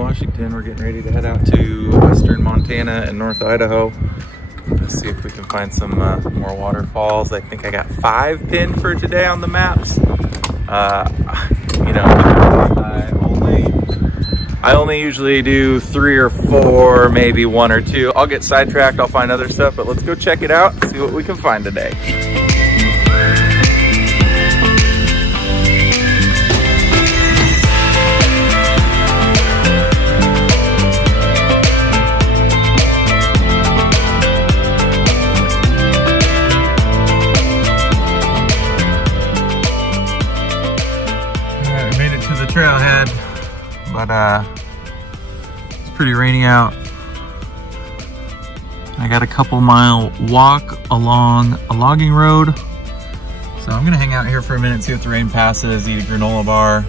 Washington. We're getting ready to head out to western Montana and north Idaho. Let's see if we can find some more waterfalls. I think I got 5 pinned for today on the maps. You know, I only usually do 3 or 4, maybe 1 or 2. I'll get sidetracked, I'll find other stuff, but let's go check it out and see what we can find today. Trailhead, but it's pretty rainy out. I got a couple-mile walk along a logging road, so I'm gonna hang out here for a minute, see if the rain passes, eat a granola bar.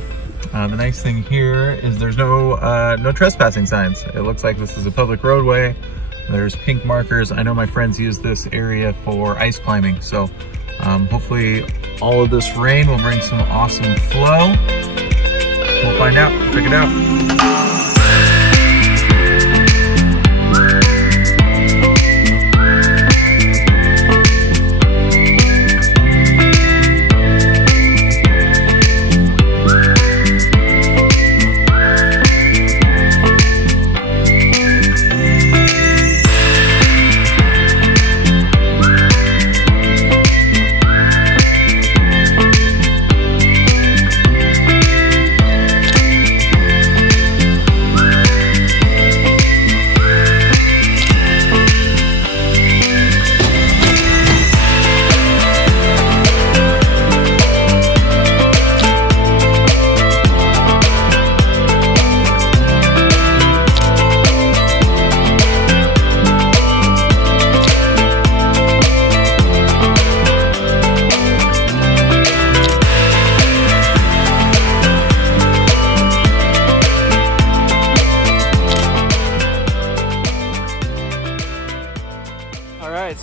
The nice thing here is there's no trespassing signs. It looks like this is a public roadway. There's pink markers. I know my friends use this area for ice climbing, so hopefully all of this rain will bring some awesome flow. We'll find out. Check it out.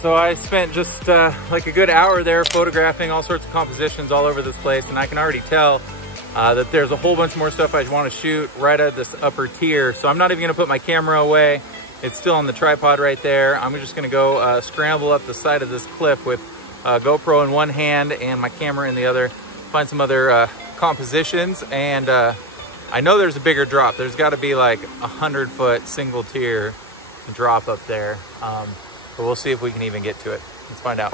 So I spent just like a good hour there photographing all sorts of compositions all over this place, and I can already tell that there's a whole bunch more stuff I want to shoot right at this upper tier. So I'm not even going to put my camera away. It's still on the tripod right there. I'm just going to go scramble up the side of this cliff with GoPro in one hand and my camera in the other, find some other compositions. And I know there's a bigger drop. There's got to be like 100-foot single tier drop up there. But we'll see if we can even get to it. Let's find out.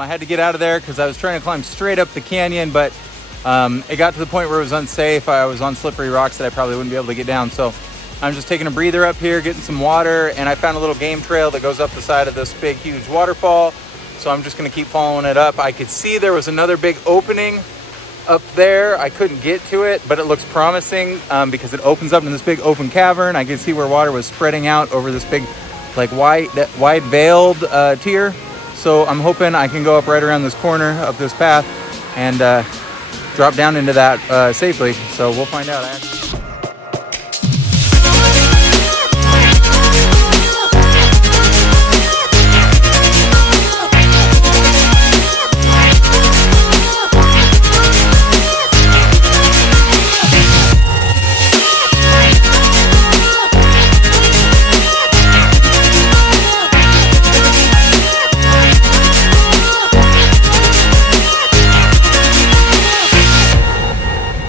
I had to get out of there because I was trying to climb straight up the canyon, but it got to the point where it was unsafe. I was on slippery rocks that I probably wouldn't be able to get down. So I'm just taking a breather up here, getting some water, and I found a little game trail that goes up the side of this big, huge waterfall. So I'm just gonna keep following it up. I could see there was another big opening up there. I couldn't get to it, but it looks promising because it opens up in this big open cavern. I could see where water was spreading out over this big, like wide veiled tier. So I'm hoping I can go up right around this corner of this path and drop down into that safely. So we'll find out.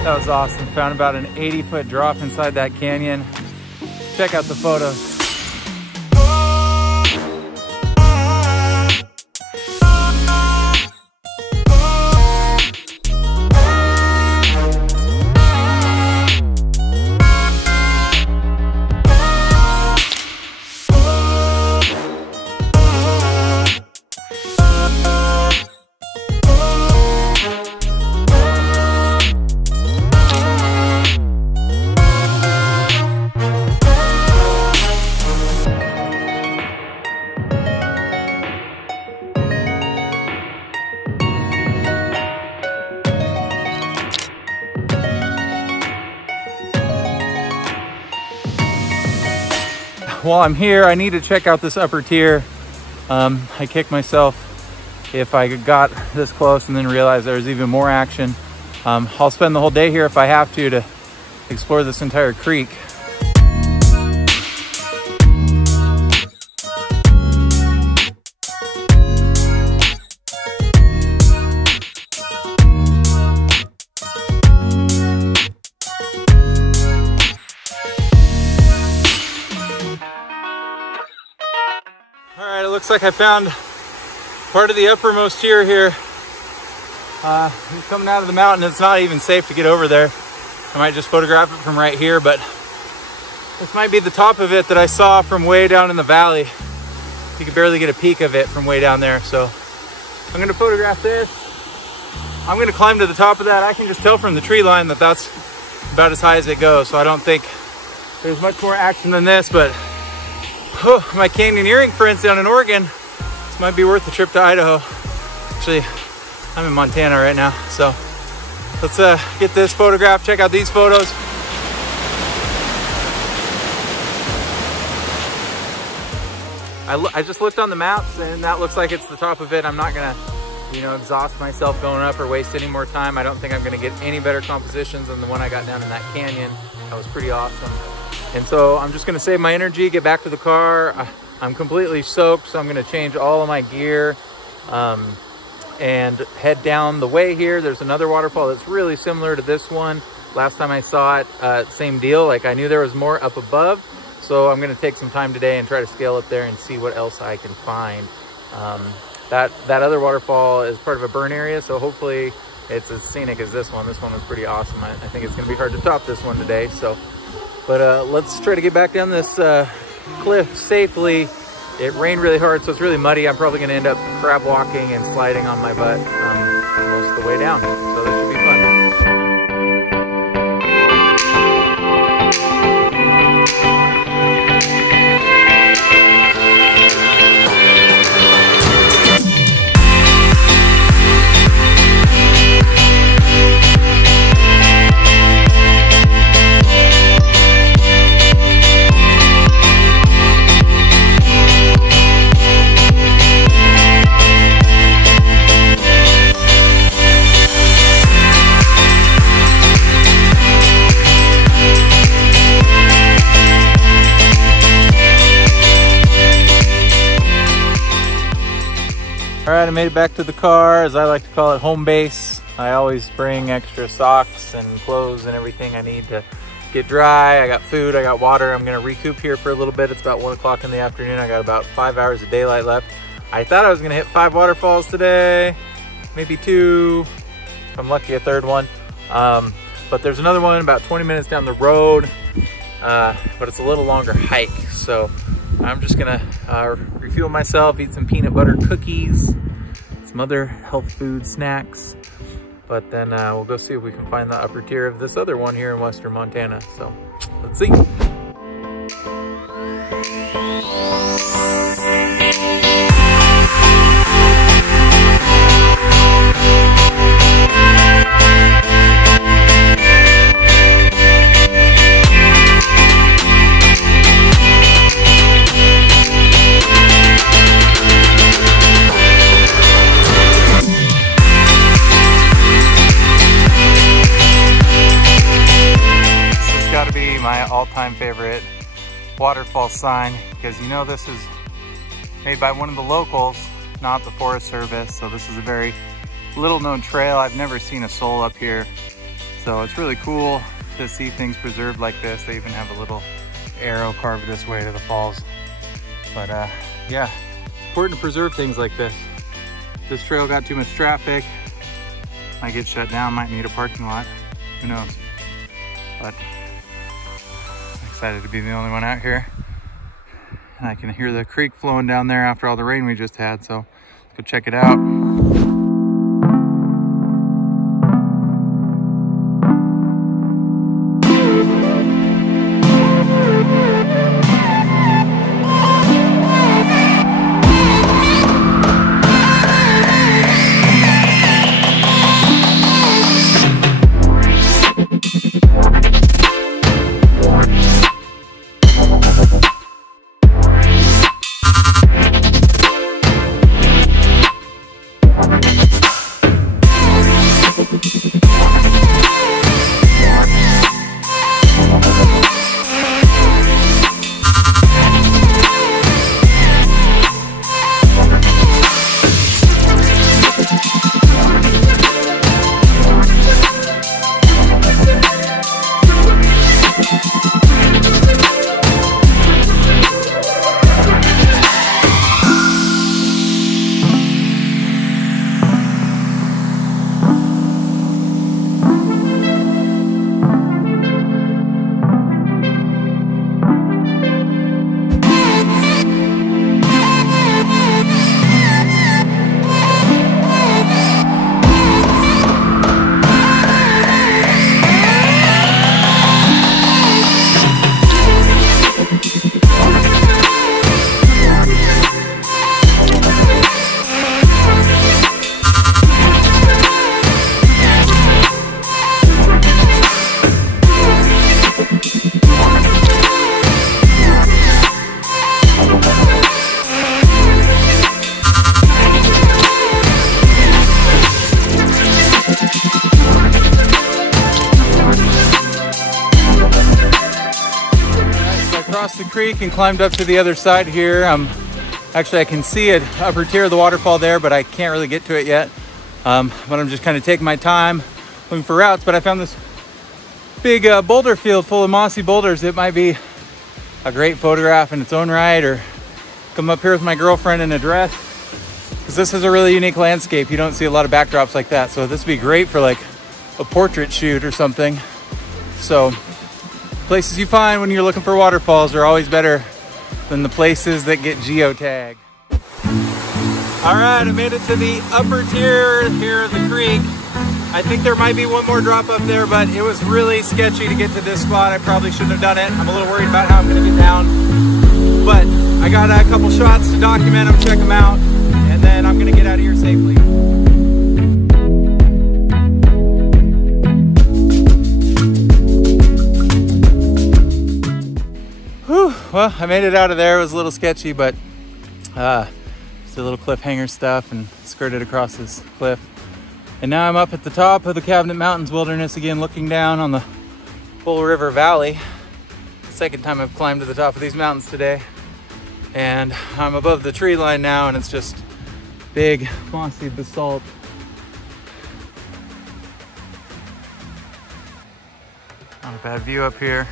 That was awesome. Found about an 80-foot drop inside that canyon. Check out the photos. while I'm here, I need to check out this upper tier. I kick myself if I got this close and then realized there's even more action. I'll spend the whole day here if I have to explore this entire creek. Looks like I found part of the uppermost tier here. Coming out of the mountain, it's not even safe to get over there. I might just photograph it from right here, but this might be the top of it that I saw from way down in the valley. You could barely get a peek of it from way down there. So I'm gonna photograph this. I'm gonna climb to the top of that. I can just tell from the tree line that that's about as high as it goes. So I don't think there's much more action than this, but my canyoneering friends down in Oregon, this might be worth the trip to Idaho. Actually, I'm in Montana right now, so let's get this photograph, check out these photos. I just looked on the maps and that looks like it's the top of it. I'm not gonna, exhaust myself going up or waste any more time. I don't think I'm gonna get any better compositions than the one I got down in that canyon. That was pretty awesome. And so I'm just gonna save my energy, get back to the car. I'm completely soaked, so I'm gonna change all of my gear and head down the way here. There's another waterfall that's really similar to this one. Last time I saw it, same deal. Like I knew there was more up above. So I'm gonna take some time today and try to scale up there and see what else I can find. That other waterfall is part of a burn area, so hopefully it's as scenic as this one. This one was pretty awesome. I think it's gonna be hard to top this one today. But let's try to get back down this cliff safely. It rained really hard, so it's really muddy. I'm probably gonna end up crab walking and sliding on my butt most of the way down. So this should be fun. All right, I made it back to the car, as I like to call it, home base. I always bring extra socks and clothes and everything I need to get dry. I got food, I got water. I'm gonna recoup here for a little bit. It's about 1 o'clock in the afternoon. I got about 5 hours of daylight left. I thought I was gonna hit 5 waterfalls today, maybe 2. If I'm lucky, a 3rd one. But there's another one about 20 minutes down the road, but it's a little longer hike. So I'm just gonna refuel myself, eat some peanut butter cookies, some other health food snacks, but then we'll go see if we can find the upper tier of this other one here in western Montana. So let's see. My all-time favorite waterfall sign, because this is made by one of the locals, not the Forest Service. So this is a very little known trail. I've never seen a soul up here, so it's really cool to see things preserved like this. They even have a little arrow carved this way to the falls. But yeah, important to preserve things like this. This trail got too much traffic, might get shut down, might need a parking lot, who knows. But excited to be the only one out here, and I can hear the creek flowing down there after all the rain we just had, so let's go check it out. creek and climbed up to the other side here. Actually, I can see an upper tier of the waterfall there, but I can't really get to it yet. But I'm just kind of taking my time looking for routes. But I found this big boulder field full of mossy boulders. It might be a great photograph in its own right, or come up here with my girlfriend in a dress, because this is a really unique landscape. You don't see a lot of backdrops like that. So this would be great for like a portrait shoot or something. So places you find when you're looking for waterfalls are always better than the places that get geotagged. All right, I made it to the upper tier here of the creek. I think there might be one more drop up there, but it was really sketchy to get to this spot. I probably shouldn't have done it. I'm a little worried about how I'm gonna get down. But I got a couple shots to document them, check them out, and then I'm gonna get out of here safely. Whew, well, I made it out of there. It was a little sketchy, but just a little cliffhanger stuff and skirted across this cliff. And now I'm up at the top of the Cabinet Mountains Wilderness again, looking down on the Bull River Valley. The second time I've climbed to the top of these mountains today. And I'm above the tree line now, and it's just big mossy basalt. Not a bad view up here.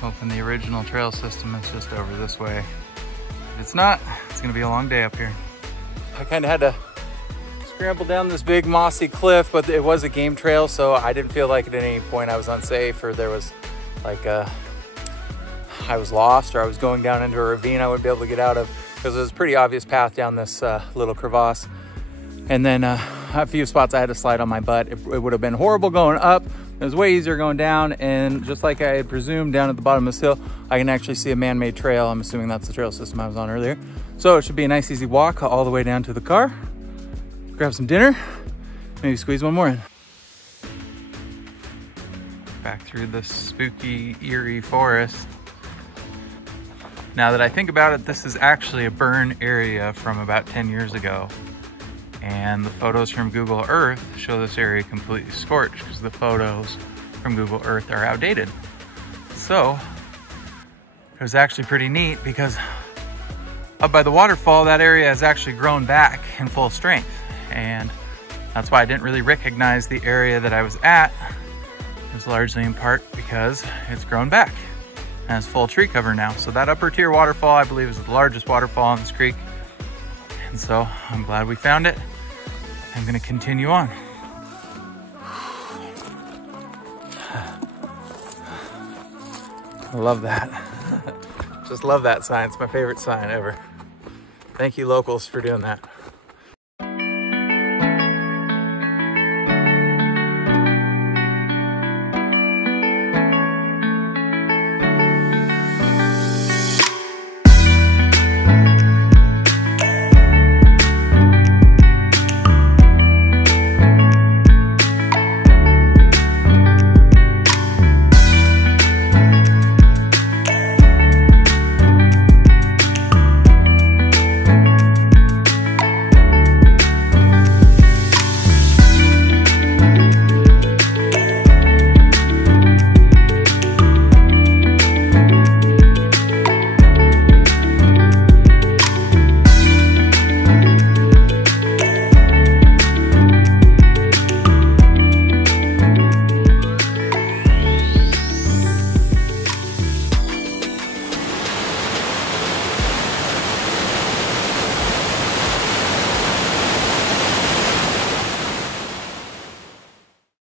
Hoping the original trail system is just over this way. If it's not, it's gonna be a long day up here. I kind of had to scramble down this big mossy cliff, but it was a game trail, so I didn't feel like at any point I was unsafe, or there was like I was lost, or I was going down into a ravine I wouldn't be able to get out of, because it was a pretty obvious path down this little crevasse. And then a few spots I had to slide on my butt. It would have been horrible going up. It was way easier going down, and just like I had presumed, down at the bottom of this hill, I can actually see a man-made trail. I'm assuming that's the trail system I was on earlier. So it should be a nice easy walk all the way down to the car, grab some dinner, maybe squeeze one more in. Back through the spooky, eerie forest. Now that I think about it, this is actually a burn area from about 10 years ago. And the photos from Google Earth show this area completely scorched, because the photos from Google Earth are outdated. So it was actually pretty neat, because up by the waterfall, that area has actually grown back in full strength. And that's why I didn't really recognize the area that I was at. It was largely in part because it's grown back and has full tree cover now. So that upper tier waterfall, I believe, is the largest waterfall in this creek. And so I'm glad we found it. I'm gonna continue on. I love that. Just love that sign. It's my favorite sign ever. Thank you, locals, for doing that.